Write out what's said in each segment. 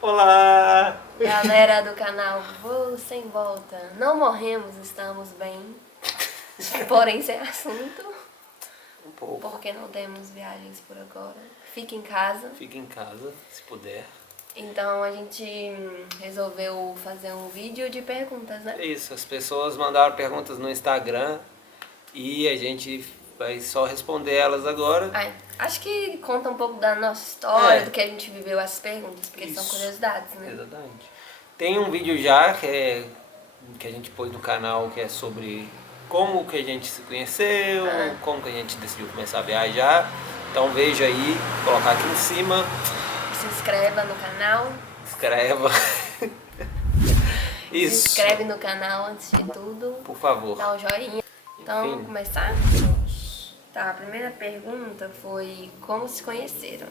Olá! Galera do canal Voo Sem Volta, não morremos, estamos bem, porém sem assunto, Um pouco. porque não temos viagens por agora. Fique em casa. Fique em casa, se puder. Então a gente resolveu fazer um vídeo de perguntas, né? É isso, as pessoas mandaram perguntas no Instagram e a gente vai só responder elas agora. Ai, acho que conta um pouco da nossa história, É. do que a gente viveu essas perguntas, porque são Isso. curiosidades, né? Exatamente. Tem um vídeo já que a gente pôs no canal que é sobre como que a gente se conheceu, como que a gente decidiu começar a viajar. Então veja aí, vou colocar aqui em cima, Se inscreva no canal. escreva. Se Isso, inscreve no canal antes de tudo. por favor. Dá um joinha. Então, Enfim. vamos começar? Tá, a primeira pergunta foi como se conheceram.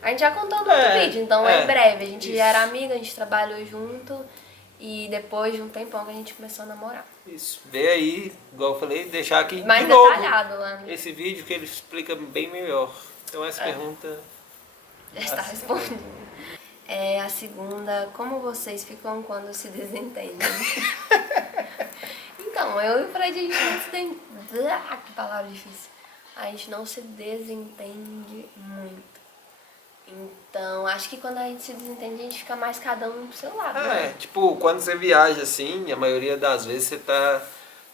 A gente já contou no outro vídeo, então é breve. A gente isso. já era amiga, a gente trabalhou junto e depois de um tempão que a gente começou a namorar. Isso, vê aí, igual eu falei, deixar aqui Mais de novo detalhado lá, né? esse vídeo que ele explica bem melhor. Então essa pergunta Já está respondida. É, a segunda, como vocês ficam quando se desentendem? Então, eu e o Fred, a gente não se desentende. Que palavra difícil. A gente não se desentende muito. Então, acho que quando a gente se desentende, a gente fica mais cada um pro seu lado, né? tipo, quando você viaja assim, a maioria das vezes você tá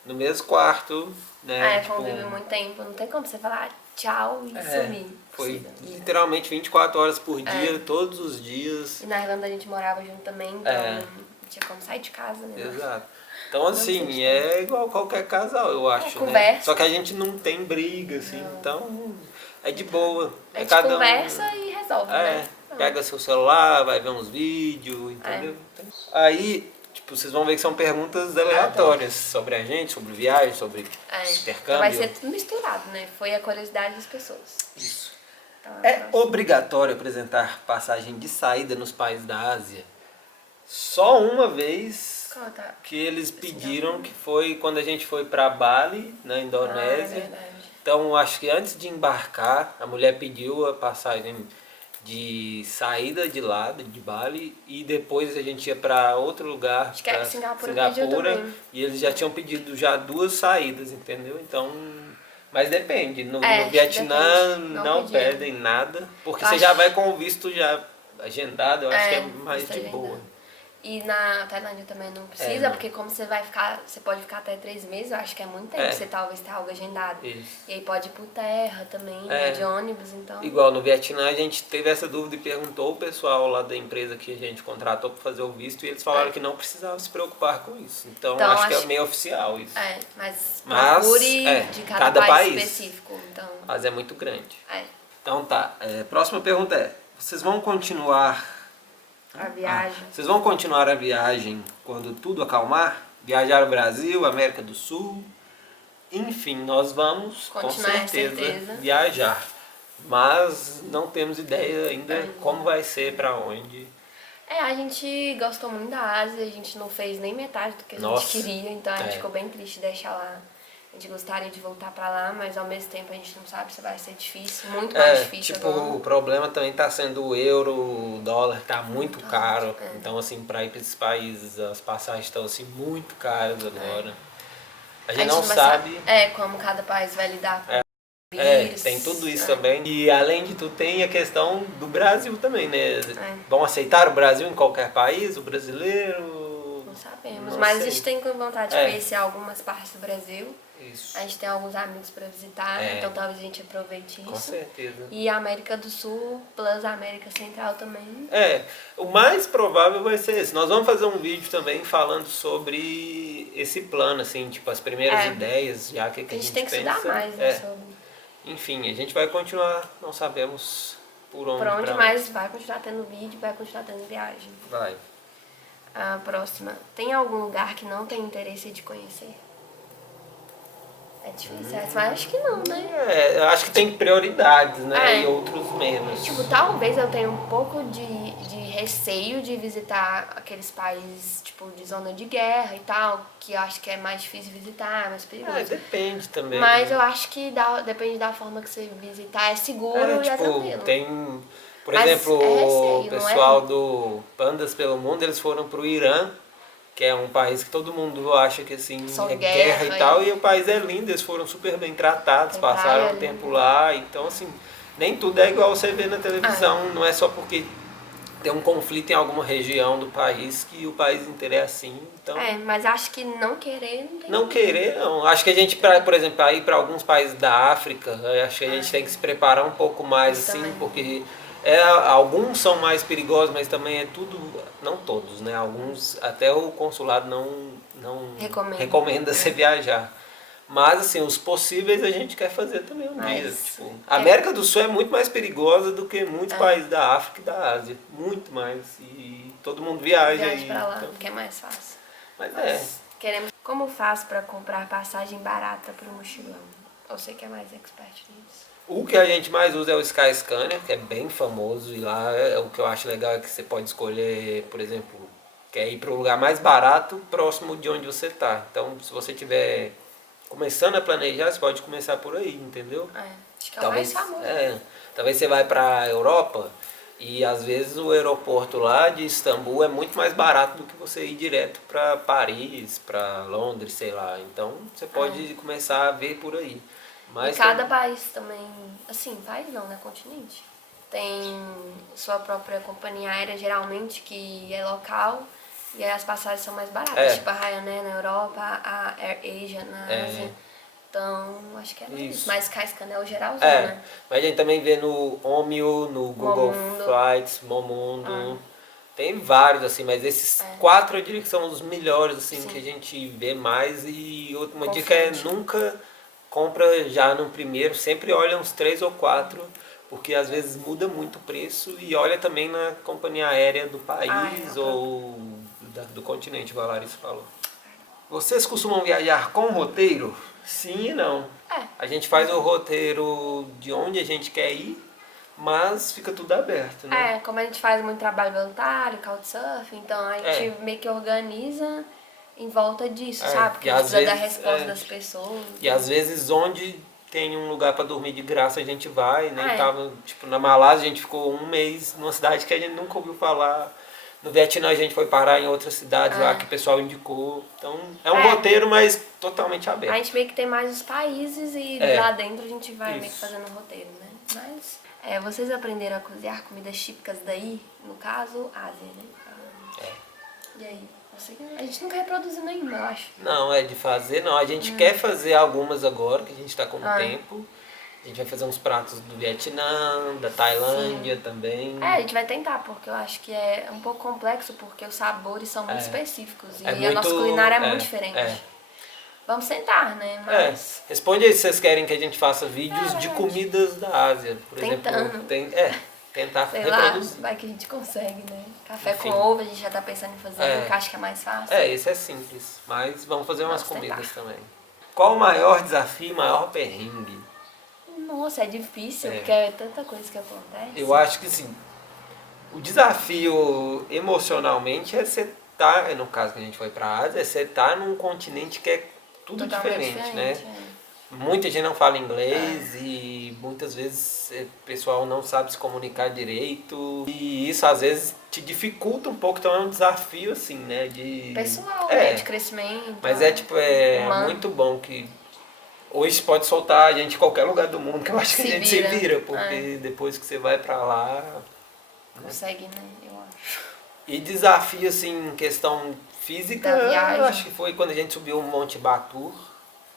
no mesmo quarto, né? Tipo, Convive muito tempo, não tem como você falar tchau e sumir. foi Possível. literalmente 24 horas por dia, todos os dias. E na Irlanda a gente morava junto também, então não tinha como sair de casa, né? Exato. Então assim, é igual qualquer casal, eu acho, né? conversa. Só que a gente não tem briga, assim, então é de boa. A gente cada conversa e resolve, né? Pega seu celular, vai ver uns vídeos, entendeu? Aí, tipo, vocês vão ver que são perguntas aleatórias sobre a gente, sobre viagem, sobre intercâmbio. Vai ser tudo misturado, né? Foi a curiosidade das pessoas. Isso. Então, É obrigatório apresentar passagem de saída nos países da Ásia? Só uma vez Conta. que eles pediram, que foi quando a gente foi para Bali, na Indonésia. verdade. Então, acho que antes de embarcar, a mulher pediu a passagem de saída de lá, de Bali, e depois a gente ia para outro lugar, Acho que para Singapura pediu também. e eles já tinham pedido já 2 saídas, entendeu? Então, mas depende, no acho que Vietnã depende. Não não pediram. pedem nada, porque Eu você acho- já vai com o visto já agendado, eu acho que é mais visto de agendado. boa. E na Tailândia também não precisa, não. porque como você vai ficar, você pode ficar até 3 meses, eu acho que é muito tempo, você talvez tenha algo agendado. Isso. E aí pode ir por terra também, né, de ônibus, então. Igual no Vietnã a gente teve essa dúvida e perguntou o pessoal lá da empresa que a gente contratou para fazer o visto e eles falaram que não precisava se preocupar com isso. Então acho que é meio oficial isso. Mas Mas, procure de cada, cada país específico, então. Mas é muito grande. É, Então tá, próxima pergunta é, vocês vão continuar a viagem. vocês vão continuar a viagem quando tudo acalmar? Viajar ao Brasil, América do Sul? Enfim, nós vamos Continuar, com certeza, certeza. viajar. Mas não temos ideia ainda como vai ser, para onde. A gente gostou muito da Ásia, a gente não fez nem metade do que a Nossa, gente queria, então a gente é. ficou bem triste de deixar lá. A gente gostaria de voltar pra lá, mas ao mesmo tempo a gente não sabe se vai ser difícil, muito mais difícil tipo, agora. o problema também tá sendo o euro, o dólar tá muito caro. Então, assim, para ir para esses países, as passagens estão assim muito caras agora. A gente não vai sabe. Como cada país vai lidar com o vírus. Tem tudo isso também. E além de tudo, tem a questão do Brasil também, né? Vão aceitar o Brasil em qualquer país, o brasileiro? Não sabemos, Não mas sei. a gente tem vontade de conhecer algumas partes do Brasil. Isso. A gente tem alguns amigos pra visitar, então talvez a gente aproveite isso. Com certeza. E a América do Sul plus a América Central também. O mais provável vai ser esse. Nós vamos fazer um vídeo também falando sobre esse plano, assim, tipo, as primeiras ideias, já que a gente tem que pensa. estudar mais, né, sobre. Enfim, a gente vai continuar, não sabemos por onde. Por onde, pra mas vai continuar tendo vídeo, vai continuar tendo viagem. Vai. A próxima. Tem algum lugar que não tem interesse de conhecer? É difícil essa, mas acho que não, né? Eu acho que tem prioridades, né? É. E outros menos. Tipo, talvez eu tenha um pouco de receio de visitar aqueles países, tipo, de zona de guerra e tal, que eu acho que é mais difícil visitar, é mais perigoso. Depende também. Mas eu acho que depende da forma que você visitar, é seguro e é tipo, tranquilo. tem Por Mas exemplo, é o receio, não pessoal do Pandas pelo Mundo, eles foram pro Irã, que é um país que todo mundo acha que assim Só é guerra e tal, e e o país é lindo, eles foram super bem tratados, tem passaram praia um tempo linda. lá, então assim, nem tudo é igual você vê na televisão, não é só porque tem um conflito em alguma região do país que o país inteiro é assim, então Mas acho que não querer não tem não problema. querer, não. Acho que a gente, por exemplo, para ir para alguns países da África, eu acho que a gente tem que se preparar um pouco mais, Isso assim, também. porque alguns são mais perigosos, mas também é tudo, não todos, né? Alguns, até o consulado não recomenda você viajar. Mas, assim, os possíveis a gente quer fazer também um dia. Mas Tipo, a América do Sul é muito mais perigosa do que muitos países da África e da Ásia. Muito mais. E todo mundo viaja. viaje pra lá, Então, porque é mais fácil. mas Queremos. Como faço pra comprar passagem barata pro mochilão? Você que é mais expert nisso. O que a gente mais usa é o Skyscanner, que é bem famoso, e lá o que eu acho legal é que você pode escolher, por exemplo, quer ir para o lugar mais barato, próximo de onde você está. Então, se você estiver começando a planejar, você pode começar por aí, entendeu? Acho que é o mais famoso. Talvez você vai para a Europa e às vezes o aeroporto lá de Istambul é muito mais barato do que você ir direto para Paris, para Londres, sei lá. Então, você pode começar a ver por aí. E cada país também, assim, país não, né? Continente. Tem sua própria companhia aérea, geralmente, que é local. E aí as passagens são mais baratas. Tipo a Ryanair na Europa, a AirAsia na Ásia. Então, acho que é mais isso. Mas Skyscanner é o geralzão, né? Mas a gente também vê no Omio, no Google Momundo. Flights, Momundo. Tem vários, assim, mas esses 4 eu diria que são os melhores, assim, que a gente vê mais. E uma dica é nunca compra já no primeiro, sempre olha uns 3 ou 4, porque às vezes muda muito o preço, e olha também na companhia aérea do país ou do continente, igual a Larissa falou. Vocês costumam viajar com roteiro? Sim e não. A gente faz o roteiro de onde a gente quer ir, mas fica tudo aberto, né? Como a gente faz muito trabalho voluntário, couchsurfing, então a gente meio que organiza em volta disso, sabe? Porque a gente precisa da resposta das pessoas. E às vezes onde tem um lugar para dormir de graça a gente vai, né? Tava, tipo, na Malásia a gente ficou um mês numa cidade que a gente nunca ouviu falar. No Vietnã a gente foi parar em outras cidades lá que o pessoal indicou. Então é um roteiro, mas totalmente aberto. A gente meio que tem mais os países e lá dentro a gente vai meio que fazendo o roteiro, né? Mas vocês aprenderam a cozinhar comidas típicas daí, no caso, Ásia, né? E aí? A gente não quer reproduzir nenhuma, eu acho. Não, de fazer não. A gente quer fazer algumas agora, que a gente está com tempo. A gente vai fazer uns pratos do Vietnã, da Tailândia também. A gente vai tentar, porque eu acho que é um pouco complexo, porque os sabores são muito específicos. E a nossa culinária é muito diferente. Vamos tentar, né? Mas... Responde aí se vocês querem que a gente faça vídeos de comidas da Ásia, por exemplo. Tentar sei reproduzir. Lá, vai que a gente consegue, né? Café com ovo, a gente já tá pensando em fazer, que acho que é mais fácil. Esse é simples, mas vamos fazer umas comidas também. Qual o maior desafio, maior perrengue? Nossa, é difícil, porque é tanta coisa que acontece. Eu acho que sim. O desafio emocionalmente é você estar, no caso que a gente foi para a Ásia, é você estar num continente que é tudo diferente, né? Muita gente não fala inglês e muitas vezes o pessoal não sabe se comunicar direito. E isso às vezes te dificulta um pouco, então é um desafio assim, né? Pessoal, de crescimento. Mas muito bom que hoje pode soltar a gente em qualquer lugar do mundo, que eu acho que a gente se vira, porque depois que você vai pra lá... Consegue, né? Eu acho. E desafio, assim, em questão física, eu acho que foi quando a gente subiu o Monte Batur,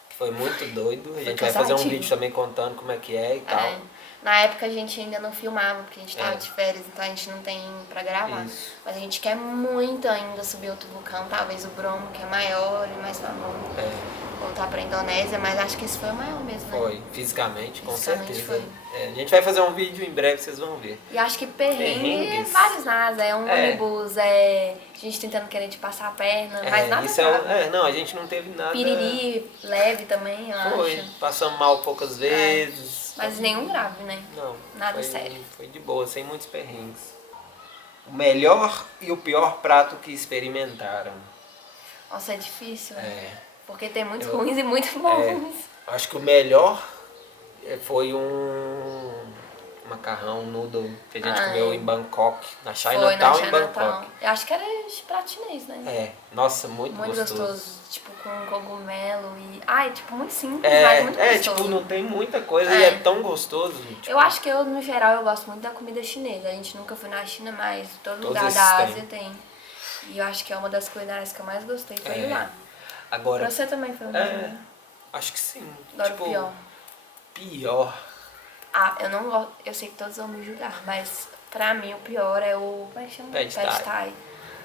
que foi muito doido. A gente vai fazer um vídeo também contando como é que é e tal. Na época a gente ainda não filmava, porque a gente tava de férias, então a gente não tem pra gravar. Isso. Mas a gente quer muito ainda subir outro vulcão, talvez o Bromo, que é maior e mais famoso. Voltar pra Indonésia, mas acho que esse foi o maior mesmo, né? Foi, fisicamente, com certeza. Foi. A gente vai fazer um vídeo em breve, vocês vão ver. E acho que perrengues vários nada, é um ônibus, a gente tentando querer te passar a perna, mas nada isso grave. não, a gente não teve nada... Piriri, leve também, eu acho. Passamos mal poucas vezes. Mas nenhum grave, né? Não. Nada sério. Foi de boa, sem muitos perrengues. O melhor e o pior prato que experimentaram? Nossa, é difícil. Porque tem muitos ruins e muito bons. Acho que o melhor foi macarrão noodle que a gente Ai. comeu em Bangkok, na Foi Chinatown na em Chinatown. Bangkok. Eu acho que era de prato chinês, né? É, nossa, muito Muito gostoso. Tipo, com cogumelo e... Ai, tipo, muito simples, mas muito gostoso. tipo, não tem muita coisa e É. é tão gostoso. Tipo, Eu acho que eu, no geral, eu gosto muito da comida chinesa. A gente nunca foi na China, mas todo Todos lugar esses da têm. Ásia tem. E eu acho que é uma das culinárias que eu mais gostei, foi ir lá. agora, Você também foi uma vez, né? acho que sim. Agora tipo, o pior. Pior. Ah, eu não gosto... Eu sei que todos vão me julgar, mas pra mim o pior é o... Como é que chama? Pad Thai.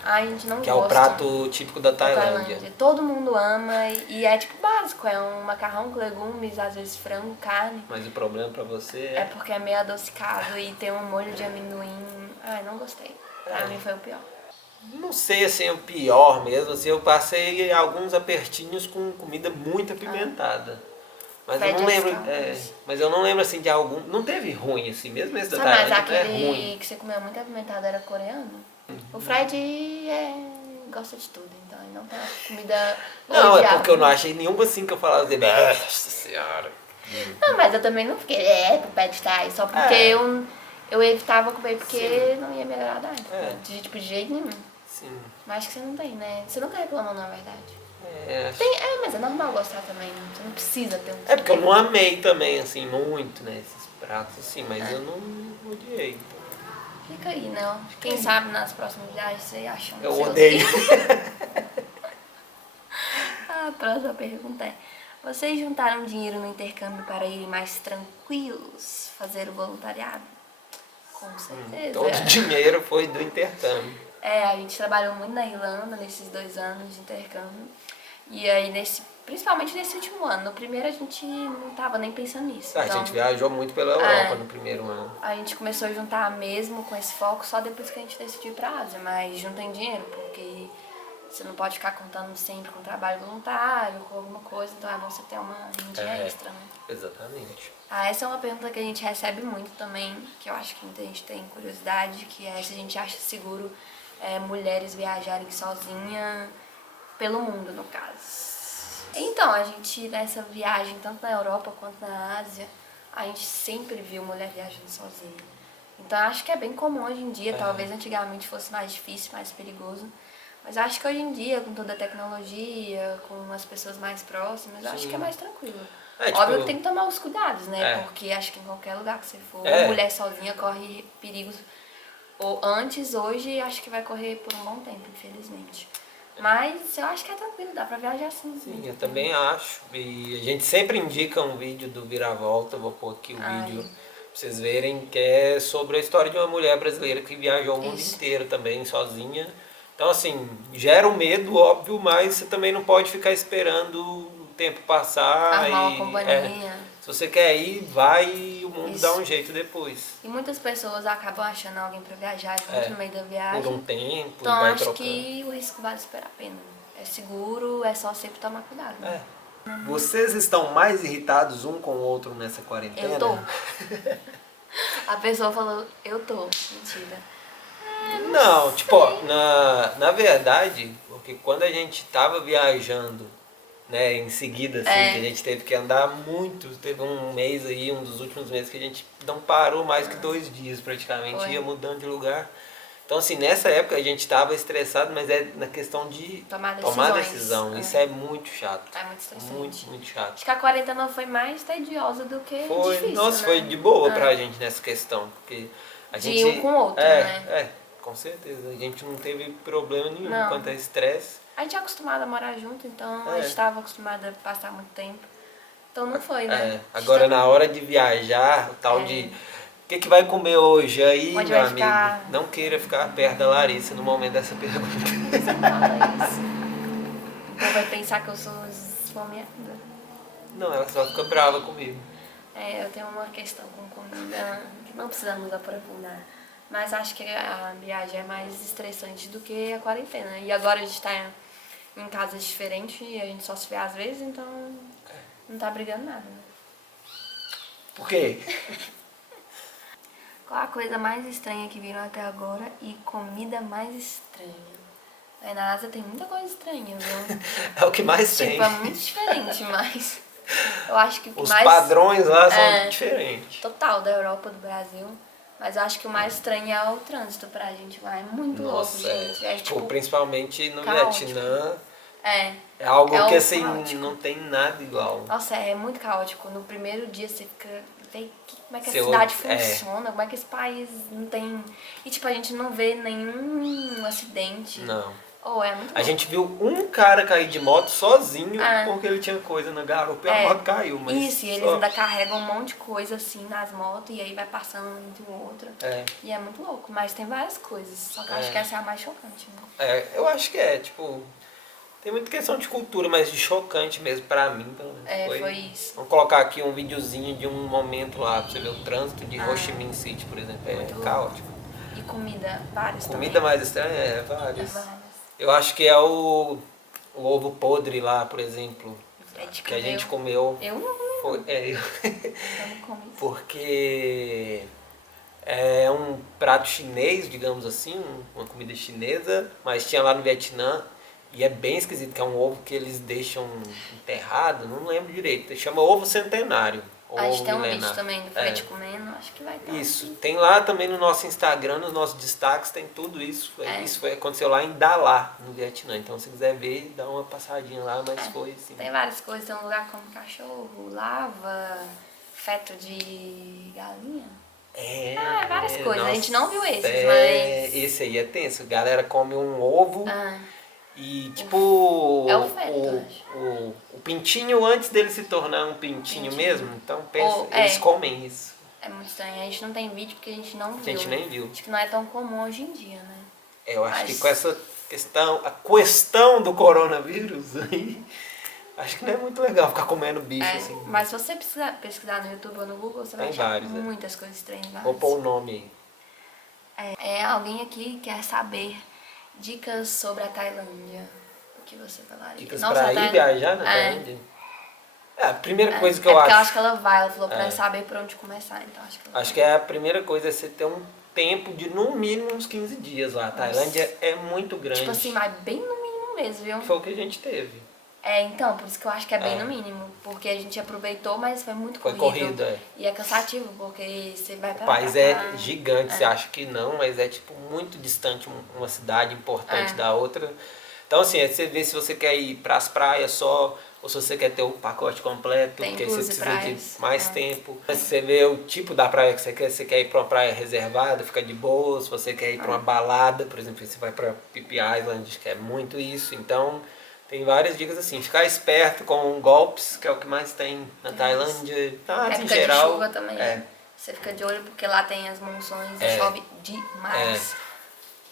Ai, a gente não Que gosta. é o prato típico da Da Tailândia. Todo mundo ama e é tipo básico, é um macarrão com legumes, às vezes frango, carne. Mas o problema pra você É porque é meio adocicado e tem um molho de amendoim. Ai, não gostei. Pra mim foi o pior. Não sei assim, o pior mesmo. Assim, eu passei alguns apertinhos com comida muito apimentada. Mas eu Fede não as lembro. calças. Mas eu não lembro assim de algum. Não teve ruim, assim, mesmo esse da Sabe, mas Tailândia é aquele ruim. que você comeu muito apimentado era coreano? O Fred gosta de tudo, então ele não tem uma comida Não, é odiável. porque eu não achei nenhum assim que eu falava assim, nossa senhora. Não, mas eu também não fiquei pro pad thai, só porque eu evitava comer porque não ia me agradar. Tipo, de jeito nenhum. Sim. Mas acho que você não tem, né? Você nunca reclamou, na verdade. É, Mas é normal gostar também. Você não precisa ter um... é porque eu não amei também, assim, muito, né? Esses pratos, assim, mas eu não odiei. Então. Fica aí, né? Quem sabe nas próximas viagens você acha um Eu seu odeio. A próxima pergunta é: vocês juntaram dinheiro no intercâmbio para irem mais tranquilos fazer o voluntariado? Com certeza. Todo o dinheiro foi do intercâmbio. A gente trabalhou muito na Irlanda nesses 2 anos de intercâmbio. E aí, principalmente nesse último ano. No primeiro a gente não tava nem pensando nisso. A Então, gente viajou muito pela Europa no primeiro ano. a gente começou a juntar mesmo com esse foco só depois que a gente decidiu ir pra Ásia. Mas juntem dinheiro, porque você não pode ficar contando sempre com trabalho voluntário, com alguma coisa. Então é bom você ter uma rendinha extra, né? Exatamente. Essa é uma pergunta que a gente recebe muito também, que eu acho que muita gente tem curiosidade, que é se a gente acha seguro mulheres viajarem sozinha pelo mundo, no caso. Então, a gente nessa viagem, tanto na Europa quanto na Ásia, a gente sempre viu mulher viajando sozinha. Então, acho que é bem comum hoje em dia, talvez antigamente fosse mais difícil, mais perigoso. Mas acho que hoje em dia, com toda a tecnologia, com as pessoas mais próximas, eu acho que é mais tranquilo. Óbvio que tem que tomar os cuidados, né? Porque acho que em qualquer lugar que você for, mulher sozinha corre perigos. Ou antes, hoje, acho que vai correr por um bom tempo, infelizmente. Mas eu acho que é tranquilo, dá pra viajar assim. Sim, eu também acho. E a gente sempre indica um vídeo do Viravolta, vou pôr aqui o vídeo pra vocês verem, que é sobre a história de uma mulher brasileira que viajou o mundo inteiro também, sozinha. Então, assim, gera um medo, óbvio, mas você também não pode ficar esperando o tempo passar. Arrumar uma companhia. Se você quer ir, vai e o mundo dá um jeito depois. E muitas pessoas acabam achando alguém pra viajar junto no meio da viagem. Por um tempo, então vai acho trocando. que o risco vale super a pena. É seguro, é só sempre tomar cuidado. Né? Vocês estão mais irritados um com o outro nessa quarentena? Eu tô. A pessoa falou, eu tô. Mentira. Não, tipo, ó, na verdade, porque quando a gente tava viajando, né, em seguida, assim, que a gente teve que andar muito, teve um mês aí, um dos últimos meses que a gente não parou mais que 2 dias praticamente, ia mudando de lugar. Então, assim, nessa época a gente tava estressado, mas é na questão de tomar decisão. Isso é muito chato. É muito estressante. Muito, muito chato. Acho que a quarentena foi mais tediosa do que difícil, Nossa, né? foi de boa pra gente nessa questão, porque a De gente... um com o outro, né? Com certeza. A gente não teve problema nenhum quanto a estresse. A gente é acostumado a morar junto, então a gente estava acostumado a passar muito tempo. Então não foi, né? Agora na hora de viajar, o tal de o que vai comer hoje? Aí, Onde meu vai amigo, ficar? não queira ficar perto da Larissa no momento dessa pergunta. Você fala isso. Então vai pensar que eu sou esfomeada. Não, ela só fica brava comigo. Eu tenho uma questão com comida que não precisamos aprofundar. Mas acho que a viagem é mais estressante do que a quarentena. E agora a gente tá em casas diferentes e a gente só se vê às vezes, então não tá brigando nada, né? Por quê? Qual a coisa mais estranha que viram até agora e comida mais estranha? Aí na Ásia tem muita coisa estranha, viu? É o que mais tem. Tipo, é muito diferente, mas... Eu acho que o que Os mais... padrões lá são diferentes. Total, da Europa, do Brasil. Mas eu acho que o mais estranho é o trânsito pra gente lá. É muito louco, gente. É tipo, principalmente no caótico. Vietnã. É. É algo É que o assim, caótico. não tem nada igual. Nossa, é muito caótico. No primeiro dia você fica... Vê como é que a Seu- cidade é. funciona, como é que esse país não tem... E tipo, a gente não vê nenhum acidente. Não. Oh, é muito A louco. gente viu um cara cair de moto sozinho Ah. porque ele tinha coisa na garupa e a moto caiu. Mas Isso, e eles só- ainda carregam um monte de coisa assim nas motos e aí vai passando entre um outro. É. E é muito louco, mas tem várias coisas. Só que eu acho que essa é a mais chocante, né? Eu acho que tipo... Tem muita questão de cultura, mas de chocante mesmo, pra mim, pelo menos. Foi isso. Vamos colocar aqui um videozinho de um momento lá, pra você ver o trânsito de Ho Chi Minh City, por exemplo. É Muito caótico. E comida, várias Comida também. mais estranha, várias. Várias. Eu acho que é o ovo podre lá, por exemplo, É de que a gente comeu. Eu não Foi, eu não como isso. porque é um prato chinês, digamos assim, uma comida chinesa, mas tinha lá no Vietnã e é bem esquisito, que é um ovo que eles deixam enterrado, não lembro direito, chama ovo centenário. A gente ovo tem um milenar. vídeo também do Fred comendo, acho que vai estar. Isso, tem lá também no nosso Instagram, nos nossos destaques, tem tudo isso. Isso aconteceu lá em Dalat, no Vietnã. Então, se quiser ver, dá uma passadinha lá, mas foi assim. Tem várias coisas, tem um lugar como cachorro, lava, feto de galinha. Várias coisas. A gente não viu esses, mas... Esse aí é tenso. A galera come um ovo e, tipo... É o feto, eu acho. O pintinho, antes dele se tornar um pintinho mesmo, então pensa, eles comem isso. É muito estranho. A gente não tem vídeo porque a gente não viu. A gente nem viu. Acho que não é tão comum hoje em dia, né? Eu acho que com essa questão do coronavírus aí, acho que não é muito legal ficar comendo bicho assim. Mas se você pesquisar no YouTube ou no Google, você vai achar vários, muitas coisas estranhas. Vou pôr o nome aí. Alguém aqui quer saber dicas sobre a Tailândia. O que você falaria? Dicas pra ir viajar na Tailândia? A primeira coisa que eu porque acho... eu acho que ela vai, ela falou pra saber por onde começar, então acho que a primeira coisa é você ter um tempo de no mínimo uns 15 dias lá. A Tailândia é muito grande. Tipo assim, mas bem no mínimo mesmo, viu? Foi o que a gente teve. Então, por isso que eu acho que é bem no mínimo. Porque a gente aproveitou, mas foi muito corrido. Foi corrido, E é cansativo, porque você vai pra O país lá, é gigante, você acha que não, mas é tipo muito distante uma cidade importante da outra. Então assim, você vê se você quer ir pras praias só, ou se você quer ter o pacote completo, porque aí você precisa de mais tempo. Você vê o tipo da praia que você quer ir pra uma praia reservada, fica de boa, se você quer ir pra uma balada, por exemplo, você vai pra Phi Phi Island, que é muito isso, então... Tem várias dicas assim, ficar esperto com golpes, que é o que mais tem na Tailândia, em geral. De chuva também. Você fica de olho porque lá tem as monções e chove demais.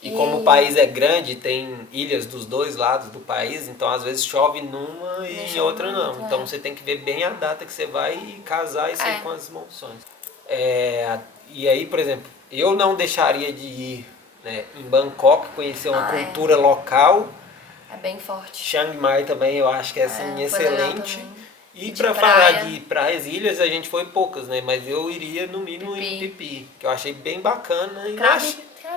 E como o país é grande, tem ilhas dos dois lados do país, então às vezes chove numa e em outra não. Então você tem que ver bem a data que você vai e casar isso aí com as monções. E aí, por exemplo, eu não deixaria de ir em Bangkok, conhecer uma cultura local. É bem forte. Chiang Mai também eu acho que é assim, excelente. E pra praia. falar de praias e ilhas, a gente foi poucas, né? Mas eu iria no mínimo em Phi Phi, que eu achei bem bacana. E Crabe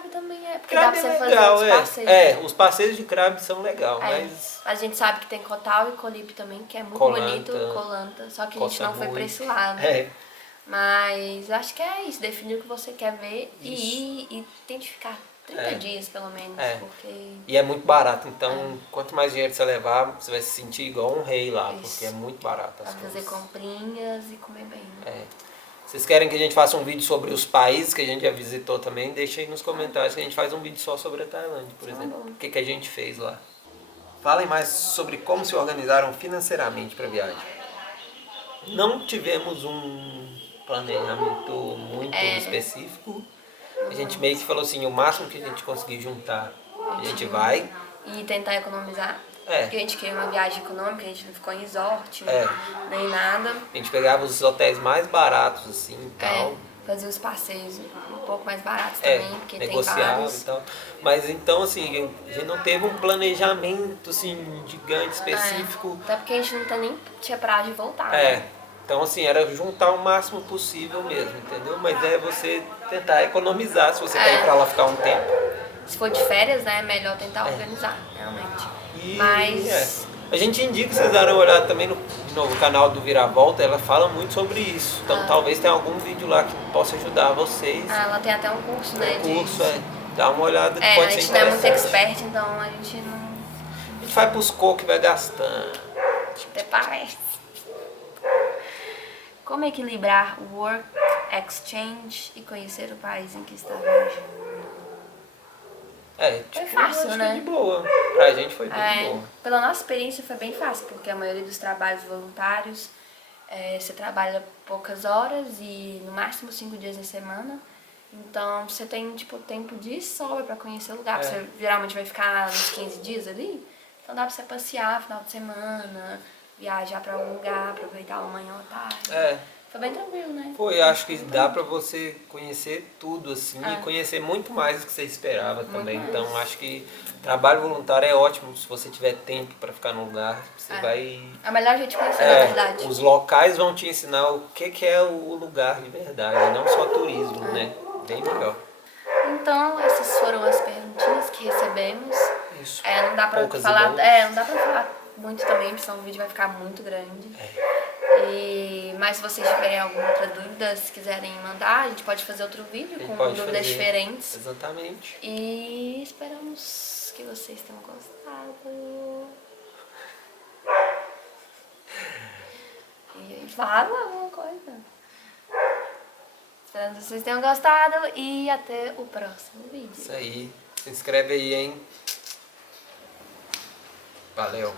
também porque Crabe dá pra você legal, fazer os passeios. os passeios de Crabe são legais, mas... A gente sabe que tem Kotal e Colip também, que é muito bonito, Colanta, só que a gente não foi pra esse lado. Mas acho que é isso, definir o que você quer ver e ir e tente ficar 30 dias pelo menos. Porque... E é muito barato, então quanto mais dinheiro você levar, você vai se sentir igual um rei lá, porque é muito barato as pra coisas. fazer comprinhas e comer bem. Vocês querem que a gente faça um vídeo sobre os países que a gente já visitou também? Deixa aí nos comentários que a gente faz um vídeo só sobre a Tailândia, por exemplo. O que a gente fez lá. Falem mais sobre como se organizaram financeiramente para a viagem. Não tivemos um planejamento muito específico. A gente meio que falou assim, o máximo que a gente conseguir juntar, a gente vai. E tentar economizar. Porque a gente queria uma viagem econômica, a gente não ficou em resort, nem nada. A gente pegava os hotéis mais baratos, assim, e tal. Fazia os passeios um pouco mais baratos também, porque negociava tem vários. E tal. Mas então, assim, a gente não teve um planejamento, assim, gigante, específico. Até porque a gente não tinha prazo de voltar, né? Então, assim, era juntar o máximo possível mesmo, entendeu? Mas é você tentar economizar, se você quer ir pra lá ficar um tempo. Se for de férias, né, é melhor tentar organizar, realmente. Mas... A gente indica vocês darem uma olhada também no novo, o canal do Viravolta, ela fala muito sobre isso. Então talvez tenha algum vídeo lá que possa ajudar vocês. Ela tem até um curso, né? Curso, dá uma olhada que a pode ser gente não é muito interessante. expert, então a gente não... A gente vai pros cocos e vai gastando. Até parece. Como equilibrar o work exchange e conhecer o país em que está viajando? Tipo, fácil, acho né? que de boa. Pra gente foi bem de boa. Pela nossa experiência foi bem fácil, porque a maioria dos trabalhos voluntários você trabalha poucas horas e no máximo 5 dias na semana. Então você tem tipo tempo de sobra pra conhecer o lugar. Você geralmente vai ficar uns 15 dias ali. Então dá pra você passear final de semana, viajar pra algum lugar, aproveitar a manhã ou a tarde. Foi bem tranquilo, né? Foi, acho que dá pra você conhecer tudo, assim, e conhecer muito mais do que você esperava também. mais. Então, acho que trabalho voluntário é ótimo. Se você tiver tempo pra ficar no lugar, você vai... É o melhor jeito de conhecer, na verdade. Os locais vão te ensinar o que é o lugar de verdade, não só turismo, né? Bem melhor. Então, essas foram as perguntinhas que recebemos. Isso. Não dá pra Poucas falar, e boas. não dá pra falar muito também, porque senão o vídeo vai ficar muito grande. Mas se vocês tiverem alguma outra dúvida, se quiserem mandar, a gente pode fazer outro vídeo com dúvidas diferentes. Exatamente. E esperamos que vocês tenham gostado. E aí, fala alguma coisa. Esperamos que vocês tenham gostado e até o próximo vídeo. Isso aí. Se inscreve aí, hein? Valeu.